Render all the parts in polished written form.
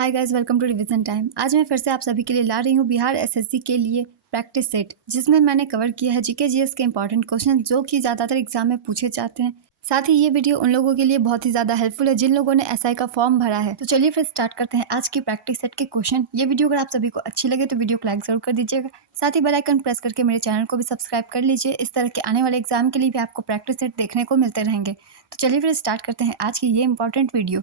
Hi guys, welcome to revision time. आज मैं फिर से आप सभी के लिए ला रही हूँ बिहार एसएससी के लिए प्रैक्टिस सेट, जिसमें मैंने कवर किया है जीके जीएस के इंपॉर्टेंट क्वेश्चन जो कि ज़्यादातर एग्जाम में पूछे जाते हैं। साथ ही ये वीडियो उन लोगों के लिए बहुत ही ज़्यादा हेल्पफुल है जिन लोगों ने एसआई का फॉर्म भरा है। तो चलिए फिर स्टार्ट करते हैं आज की प्रैक्टिस सेट के क्वेश्चन। ये वीडियो अगर आप सभी को अच्छी लगे तो वीडियो को लाइक जरूर कर दीजिएगा। साथ ही बेल आइकन प्रेस करके मेरे चैनल को भी सब्सक्राइब कर लीजिए। इस तरह के आने वाले एग्जाम के लिए भी आपको प्रैक्टिस सेट देखने को मिलते रहेंगे। तो चलिए फिर स्टार्ट करते हैं आज की ये इंपॉर्टेंट वीडियो।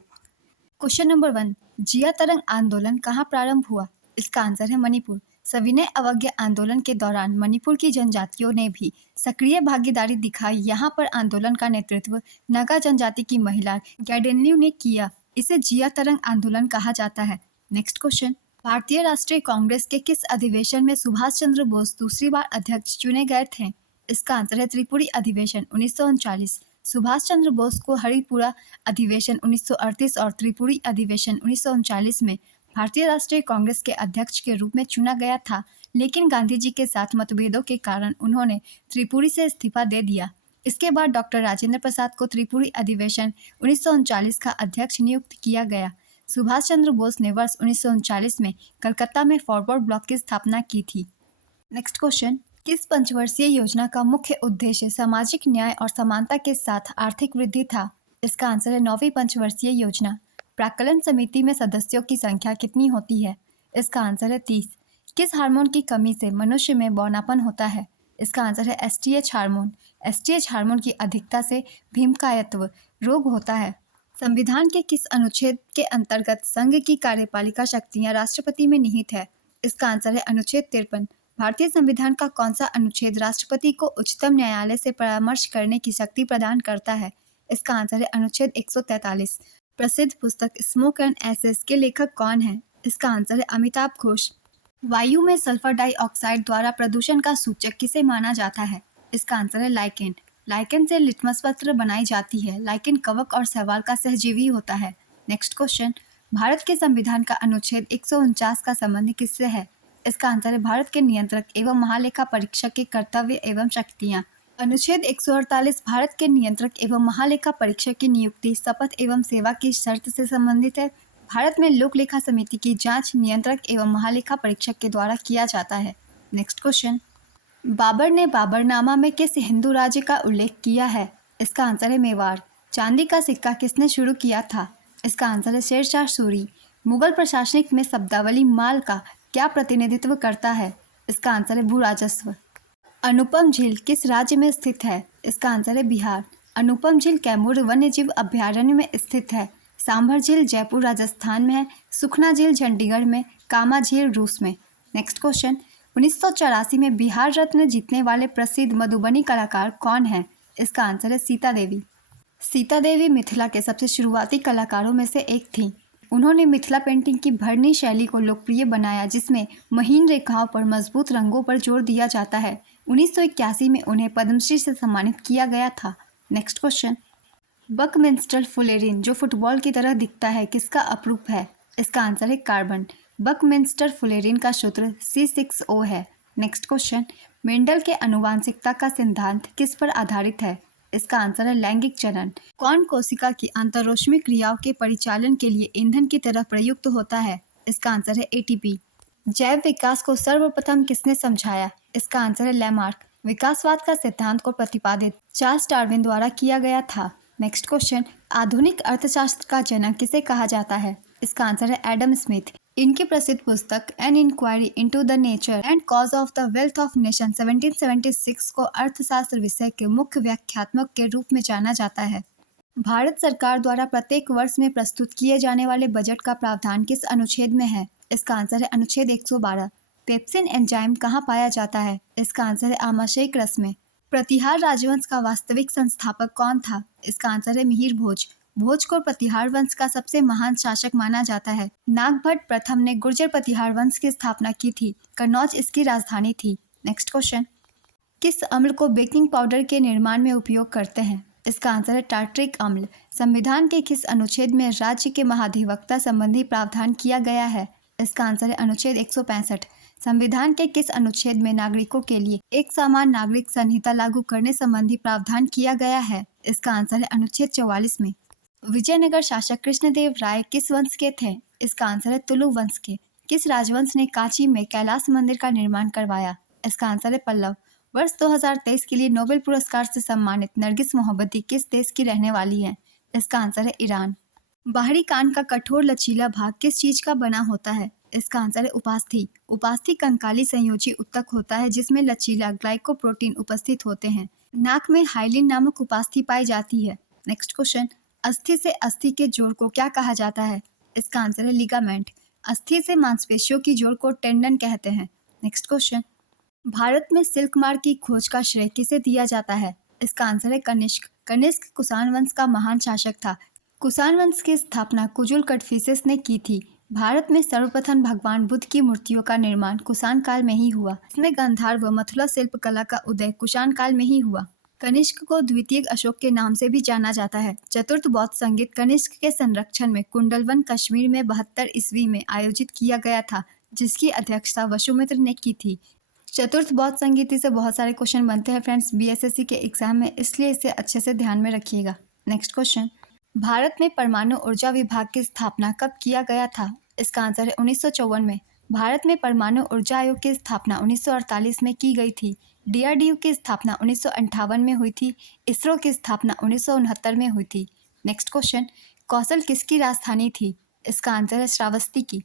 क्वेश्चन नंबर 1, जिया तरंग आंदोलन कहाँ प्रारंभ हुआ? इसका आंसर है मणिपुर। सविनय अवज्ञा आंदोलन के दौरान मणिपुर की जनजातियों ने भी सक्रिय भागीदारी दिखाई। यहाँ पर आंदोलन का नेतृत्व नागा जनजाति की महिला गैडेनलियू ने किया। इसे जिया तरंग आंदोलन कहा जाता है। नेक्स्ट क्वेश्चन, भारतीय राष्ट्रीय कांग्रेस के किस अधिवेशन में सुभाष चंद्र बोस दूसरी बार अध्यक्ष चुने गए थे? इसका आंसर है त्रिपुरी अधिवेशन 1939। सुभाष चंद्र बोस को हरिपुरा अधिवेशन 1938 और त्रिपुरी अधिवेशन 1939 में भारतीय राष्ट्रीय कांग्रेस के अध्यक्ष के रूप में चुना गया था, लेकिन गांधी जी के साथ मतभेदों के कारण उन्होंने त्रिपुरी से इस्तीफा दे दिया। इसके बाद डॉक्टर राजेंद्र प्रसाद को त्रिपुरी अधिवेशन 1939 का अध्यक्ष नियुक्त किया गया। सुभाष चंद्र बोस ने वर्ष 1939 में कलकत्ता में फॉरवर्ड ब्लॉक की स्थापना की थी। नेक्स्ट क्वेश्चन, किस पंचवर्षीय योजना का मुख्य उद्देश्य सामाजिक न्याय और समानता के साथ आर्थिक वृद्धि था? इसका आंसर है 9वीं पंचवर्षीय योजना। प्राक्कलन समिति में सदस्यों की संख्या कितनी होती है? इसका आंसर है 30। किस हार्मोन की कमी से मनुष्य में बौनापन होता है? इसका आंसर है एसटीएच हार्मोन। एसटीएच हार्मोन की अधिकता से भीमकायत्व रोग होता है। संविधान के किस अनुच्छेद के अंतर्गत संघ की कार्यपालिका शक्तियां राष्ट्रपति में निहित है? इसका आंसर है अनुच्छेद 53। भारतीय संविधान का कौन सा अनुच्छेद राष्ट्रपति को उच्चतम न्यायालय से परामर्श करने की शक्ति प्रदान करता है? इसका आंसर है अनुच्छेद 143। प्रसिद्ध पुस्तक स्मोक एंड एसेस के लेखक कौन है? इसका आंसर है अमिताभ घोष। वायु में सल्फर डाइऑक्साइड द्वारा प्रदूषण का सूचक किसे माना जाता है? इसका आंसर है लाइकेन। लाइकेन से लिटमस पत्र बनाई जाती है। लाइकेन कवक और शैवाल का सहजीवी होता है। नेक्स्ट क्वेश्चन, भारत के संविधान का अनुच्छेद 149 का संबंध किससे है? इसका आंसर है भारत के नियंत्रक एवं महालेखा परीक्षक के कर्तव्य एवं शक्तियां। अनुच्छेद 148 भारत के नियंत्रक एवं महालेखा परीक्षक की नियुक्ति, शपथ एवं सेवा की शर्त से संबंधित है। भारत में लोक लेखा समिति की जांच नियंत्रक एवं महालेखा परीक्षक के द्वारा किया जाता है। नेक्स्ट क्वेश्चन, बाबर ने बाबरनामा में किस हिंदू राज्य का उल्लेख किया है? इसका आंसर है मेवाड़। चांदी का सिक्का किसने शुरू किया था? इसका आंसर है शेरशाह सूरी। मुगल प्रशासनिक में शब्दावली माल का क्या प्रतिनिधित्व करता है? इसका आंसर है भू राजस्व। अनुपम झील किस राज्य में स्थित है? इसका आंसर है बिहार। अनुपम झील कैमूर वन्यजीव अभयारण्य में स्थित है। सांभर झील जयपुर राजस्थान में है। सुखना झील चंडीगढ़ में। कामा झील रूस में। नेक्स्ट क्वेश्चन, 1984 में बिहार रत्न जीतने वाले प्रसिद्ध मधुबनी कलाकार कौन है? इसका आंसर है सीता देवी। सीता देवी मिथिला के सबसे शुरुआती कलाकारों में से एक थी। उन्होंने मिथिला पेंटिंग की भरनी शैली को लोकप्रिय बनाया, जिसमें महीन रेखाओं पर मजबूत रंगों पर जोर दिया जाता है। 1981 में उन्हें पद्मश्री से सम्मानित किया गया था। नेक्स्ट क्वेश्चन, बकमिंस्टर फुलेरिन जो फुटबॉल की तरह दिखता है किसका अपरूप है? इसका आंसर है कार्बन। बकमिंस्टर फुलेरिन का सूत्र C6O है। नेक्स्ट क्वेश्चन, मेंडल के आनुवांशिकता का सिद्धांत किस पर आधारित है? इसका आंसर है लैंगिक चरण। कौन कोशिका की अंतररश्मि क्रियाओं के परिचालन के लिए ईंधन की तरह प्रयुक्त होता है? इसका आंसर है ATP। जैव विकास को सर्वप्रथम किसने समझाया? इसका आंसर है लैमार्क। विकासवाद का सिद्धांत को प्रतिपादित चार्ल्स डार्विन द्वारा किया गया था। नेक्स्ट क्वेश्चन, आधुनिक अर्थशास्त्र का जनक किसे कहा जाता है? इसका आंसर है एडम स्मिथ। इनकी प्रसिद्ध पुस्तक an inquiry into the nature and cause of the wealth of nation 1776 को अर्थशास्त्र विषय के मुख्य व्याख्यात्मक के रूप में जाना जाता है। भारत सरकार द्वारा प्रत्येक वर्ष में प्रस्तुत किए जाने वाले बजट का प्रावधान किस अनुच्छेद में है? इसका आंसर है अनुच्छेद 112। पेप्सिन एंजाइम कहाँ पाया जाता है? इसका आंसर है आमाशय रस में। प्रतिहार राजवंश का वास्तविक संस्थापक कौन था? इसका आंसर है मिहिर भोज। भोज को प्रतिहार वंश का सबसे महान शासक माना जाता है। नागभट्ट प्रथम ने गुर्जर प्रतिहार वंश की स्थापना की थी। कन्नौज इसकी राजधानी थी। नेक्स्ट क्वेश्चन, किस अम्ल को बेकिंग पाउडर के निर्माण में उपयोग करते हैं? इसका आंसर है टार्ट्रिक अम्ल। संविधान के किस अनुच्छेद में राज्य के महाधिवक्ता संबंधी प्रावधान किया गया है? इसका आंसर है अनुच्छेद 165। संविधान के किस अनुच्छेद में नागरिकों के लिए एक समान नागरिक संहिता लागू करने संबंधी प्रावधान किया गया है? इसका आंसर है अनुच्छेद 44 में। विजयनगर शासक कृष्णदेव राय किस वंश के थे? इसका आंसर है तुलु वंश के। किस राजवंश ने कांची में कैलाश मंदिर का निर्माण करवाया? इसका आंसर है पल्लव। वर्ष 2023 के लिए नोबेल पुरस्कार से सम्मानित नरगिस मोहब्बती किस देश की रहने वाली है? इसका आंसर है ईरान। बाहरी कान का कठोर लचीला भाग किस चीज का बना होता है? इसका आंसर है उपास्थि। उपास्थि कंकाली संयोजी उत्तक होता है जिसमें लचीला ग्लाइकोप्रोटीन उपस्थित होते हैं। नाक में हाइलिन नामक उपास्थि पाई जाती है। नेक्स्ट क्वेश्चन, अस्थि से अस्थि के जोड़ को क्या कहा जाता है? इसका आंसर है लिगामेंट। अस्थि से मांसपेशियों की जोड़ को टेंडन कहते हैं। नेक्स्ट क्वेश्चन, भारत में सिल्क मार्ग की खोज का श्रेय किसे दिया जाता है? इसका आंसर है कनिष्क। कनिष्क कुषाण वंश का महान शासक था। कुषाण वंश की स्थापना कुजुल कटफिसेस ने की थी। भारत में सर्वप्रथम भगवान बुद्ध की मूर्तियों का निर्माण कुषाण काल में ही हुआ। इसमें गांधार व मथुरा शिल्प कला का उदय कुषाण काल में ही हुआ। कनिष्क को द्वितीय अशोक के नाम से भी जाना जाता है। चतुर्थ बौद्ध संगीत कनिष्क के संरक्षण में कुंडलवन कश्मीर में 72 ईस्वी में आयोजित किया गया था, जिसकी अध्यक्षता वसुमित्र ने की थी। चतुर्थ बौद्ध संगीति से बहुत सारे क्वेश्चन बनते हैं फ्रेंड्स बीएसएससी के एग्जाम में, इसलिए इसे अच्छे से ध्यान में रखिएगा। नेक्स्ट क्वेश्चन, भारत में परमाणु ऊर्जा विभाग की स्थापना कब किया गया था? इसका आंसर है 1954 में। भारत में परमाणु ऊर्जा आयोग की स्थापना 1948 में की गई थी। डीआरडीओ की स्थापना 1958 में हुई थी। इसरो की स्थापना 1969 में हुई थी। नेक्स्ट क्वेश्चन, कौशल किसकी राजधानी थी? इसका आंसर है श्रावस्ती की।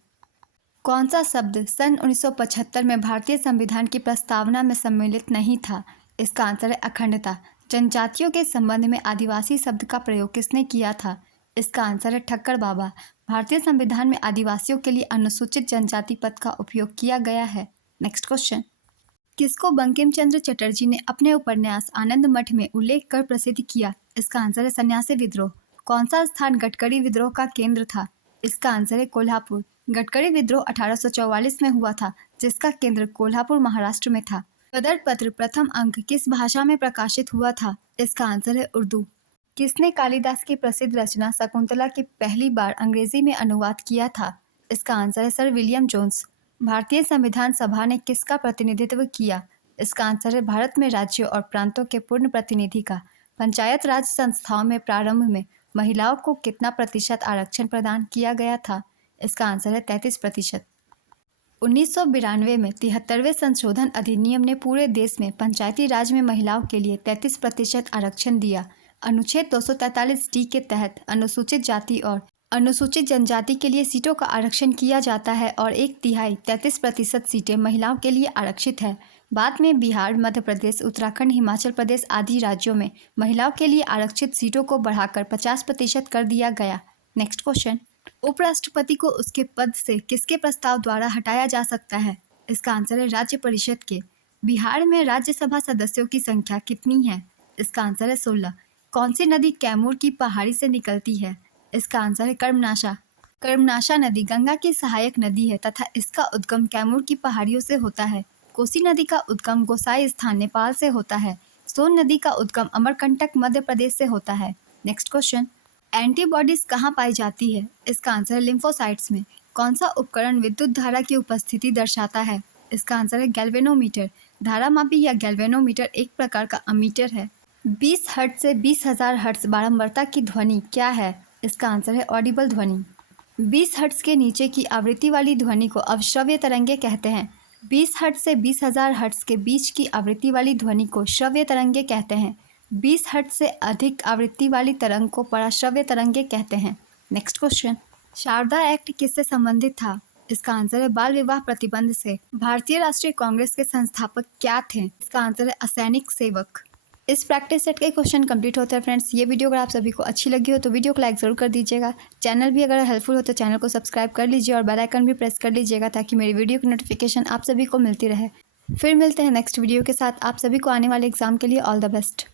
कौन सा शब्द सन 1975 में भारतीय संविधान की प्रस्तावना में सम्मिलित नहीं था? इसका आंसर है अखंडता। जनजातियों के संबंध में आदिवासी शब्द का प्रयोग किसने किया था? इसका आंसर है ठक्कर बाबा। भारतीय संविधान में आदिवासियों के लिए अनुसूचित जनजाति पद का उपयोग किया गया है। नेक्स्ट क्वेश्चन, किसको बंकिम चंद्र चटर्जी ने अपने उपन्यास आनंद मठ में उल्लेख कर प्रसिद्ध किया? इसका आंसर है सन्यासी विद्रोह। कौन सा स्थान गडकरी विद्रोह का केंद्र था? इसका आंसर है कोल्हापुर। गडकरी विद्रोह 1844 में हुआ था, जिसका केंद्र कोल्हापुर महाराष्ट्र में था। सदर पत्र प्रथम अंक किस भाषा में प्रकाशित हुआ था? इसका आंसर है उर्दू। किसने कालिदास की प्रसिद्ध रचना शकुंतला की पहली बार अंग्रेजी में अनुवाद किया था? इसका आंसर है सर विलियम जोन्स। भारतीय संविधान सभा ने किसका प्रतिनिधित्व किया? इसका आंसर है भारत में राज्यों और प्रांतों के पूर्ण प्रतिनिधि का। पंचायत राज संस्थाओं में प्रारंभ में महिलाओं को कितना प्रतिशत आरक्षण प्रदान किया गया था? इसका आंसर है 33%। 1992 में 73वें संशोधन अधिनियम ने पूरे देश में पंचायती राज में महिलाओं के लिए 33% आरक्षण दिया। अनुच्छेद 243D के तहत अनुसूचित जाति और अनुसूचित जनजाति के लिए सीटों का आरक्षण किया जाता है और 1/3 33% सीटें महिलाओं के लिए आरक्षित है। बाद में बिहार, मध्य प्रदेश, उत्तराखंड, हिमाचल प्रदेश आदि राज्यों में महिलाओं के लिए आरक्षित सीटों को बढ़ाकर 50% कर दिया गया। नेक्स्ट क्वेश्चन, उपराष्ट्रपति को उसके पद से किसके प्रस्ताव द्वारा हटाया जा सकता है? इसका आंसर है राज्य परिषद के। बिहार में राज्यसभा सदस्यों की संख्या कितनी है? इसका आंसर है 16। कौन सी नदी कैमूर की पहाड़ी से निकलती है? इसका आंसर है कर्मनाशा। कर्मनाशा नदी गंगा की सहायक नदी है तथा इसका उद्गम कैमूर की पहाड़ियों से होता है। कोसी नदी का उद्गम गोसाई स्थान नेपाल से होता है। सोन नदी का उद्गम अमरकंटक मध्य प्रदेश से होता है। नेक्स्ट क्वेश्चन, एंटीबॉडीज कहाँ पाई जाती है? इसका आंसर है लिम्फोसाइट्स में। कौन सा उपकरण विद्युत धारा की उपस्थिति दर्शाता है? इसका आंसर है गैल्वेनोमीटर। धारामापी या गैल्वेनोमीटर एक प्रकार का अमीटर है। 20 हर्ट्ज से 20,000 हर्ट्ज बारंबारता की ध्वनि क्या है? इसका आंसर है ऑडिबल ध्वनि। 20 हर्ट्ज के नीचे की आवृत्ति वाली ध्वनि को अवश्रव्य तरंगे कहते हैं। 20 हर्ट्ज से 20,000 हर्ट्ज के बीच की आवृत्ति वाली ध्वनि को श्रव्य तरंगे कहते हैं। 20 हर्ट्ज से अधिक आवृत्ति वाली तरंग को पराश्रव्य तरंगे कहते हैं। नेक्स्ट क्वेश्चन, शारदा एक्ट किससे संबंधित था? इसका आंसर है बाल विवाह प्रतिबंध से। भारतीय राष्ट्रीय कांग्रेस के संस्थापक क्या थे? इसका आंसर है असैनिक सेवक। इस प्रैक्टिस सेट के क्वेश्चन कंप्लीट होते हैं फ्रेंड्स। ये वीडियो अगर आप सभी को अच्छी लगी हो तो वीडियो को लाइक ज़रूर कर दीजिएगा। चैनल भी अगर हेल्पफुल हो तो चैनल को सब्सक्राइब कर लीजिए और बेल आइकन भी प्रेस कर लीजिएगा ताकि मेरी वीडियो की नोटिफिकेशन आप सभी को मिलती रहे। फिर मिलते हैं नेक्स्ट वीडियो के साथ। आप सभी को आने वाले एग्जाम के लिए ऑल द बेस्ट।